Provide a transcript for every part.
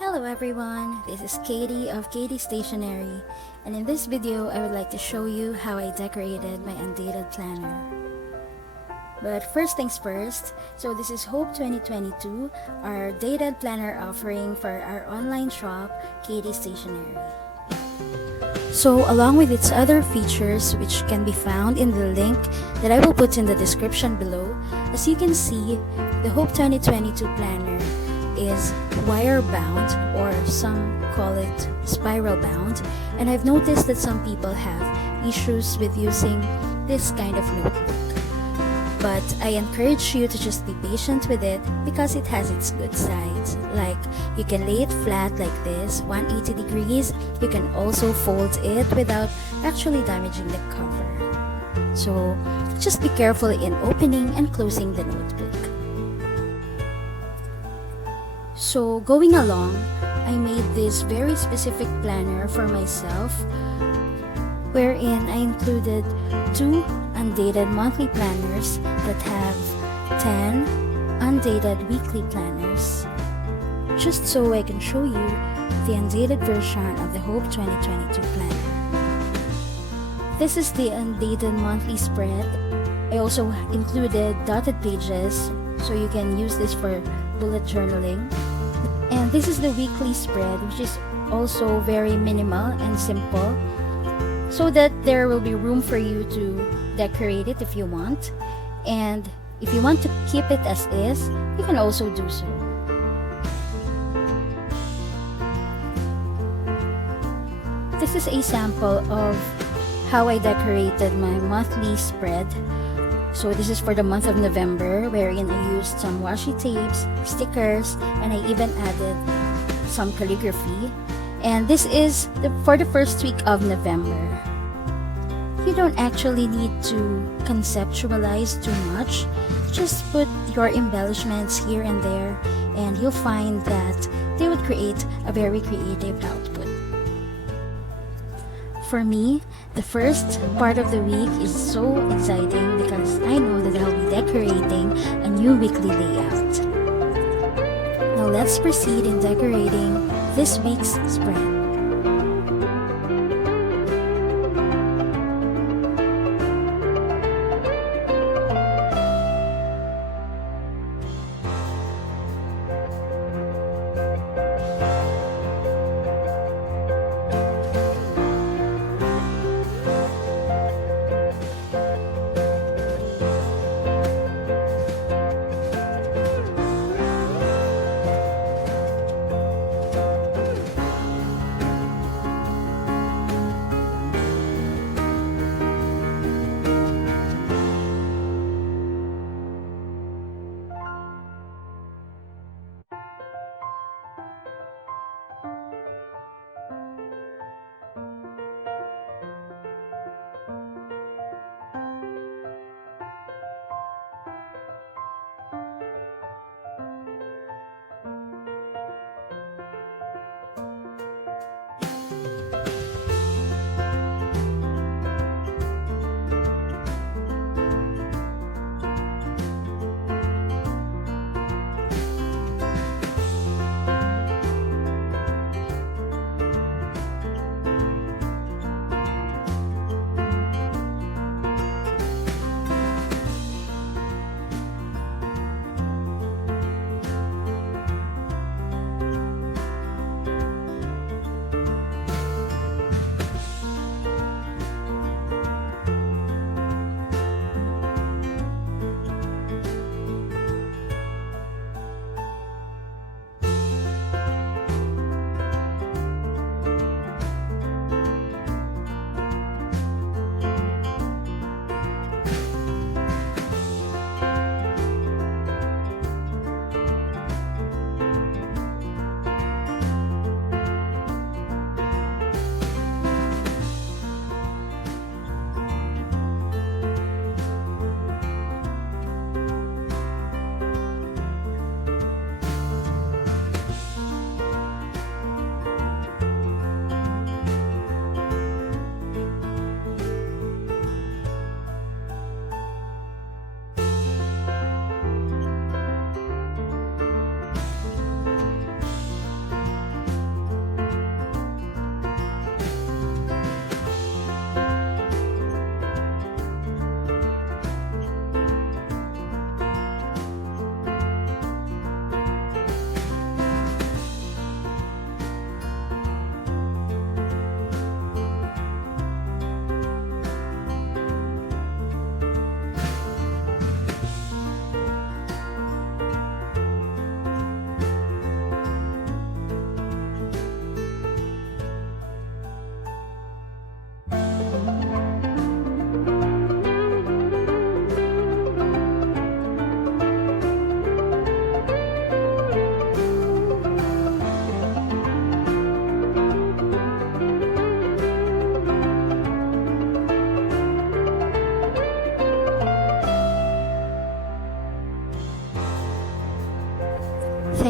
Hello everyone, this is Katie of Katee Stationeree, and in this video I would like to show you how I decorated my undated planner. But first things first, so this is Hope 2022, our dated planner offering for our online shop, Katee Stationeree. So along with its other features which can be found in the link that I will put in the description below, as you can see, the Hope 2022 planner is wire bound, or some call it spiral bound, and I've noticed that some people have issues with using this kind of notebook. But I encourage you to just be patient with it because it has its good sides. Like, you can lay it flat like this, 180 degrees. You can also fold it without actually damaging the cover. So just be careful in opening and closing the notebook. So going along, I made this very specific planner for myself, wherein I included 2 undated monthly planners that have 10 undated weekly planners, just so I can show you the undated version of the Hope 2022 planner. This is the undated monthly spread. I also included dotted pages, so you can use this for bullet journaling. And this is the weekly spread, which is also very minimal and simple, so that there will be room for you to decorate it if you want. And if you want to keep it as is, you can also do so. This is a sample of how I decorated my monthly spread. So this is for the month of November, wherein I used some washi tapes, stickers, and I even added some calligraphy. And this is for the first week of November. You don't actually need to conceptualize too much. Just put your embellishments here and there, and you'll find that they would create a very creative output. For me, the first part of the week is so exciting because I know that I'll be decorating a new weekly layout. Now let's proceed in decorating this week's spread.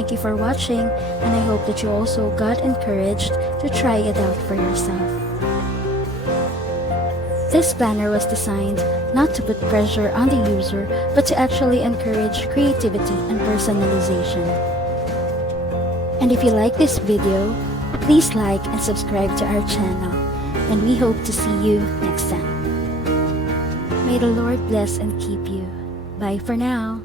thank you for watching, and I hope that you also got encouraged to try it out for yourself. This planner was designed not to put pressure on the user, but to actually encourage creativity and personalization. And if you like this video, please like and subscribe to our channel, and we hope to see you next time. May the Lord bless and keep you. Bye for now.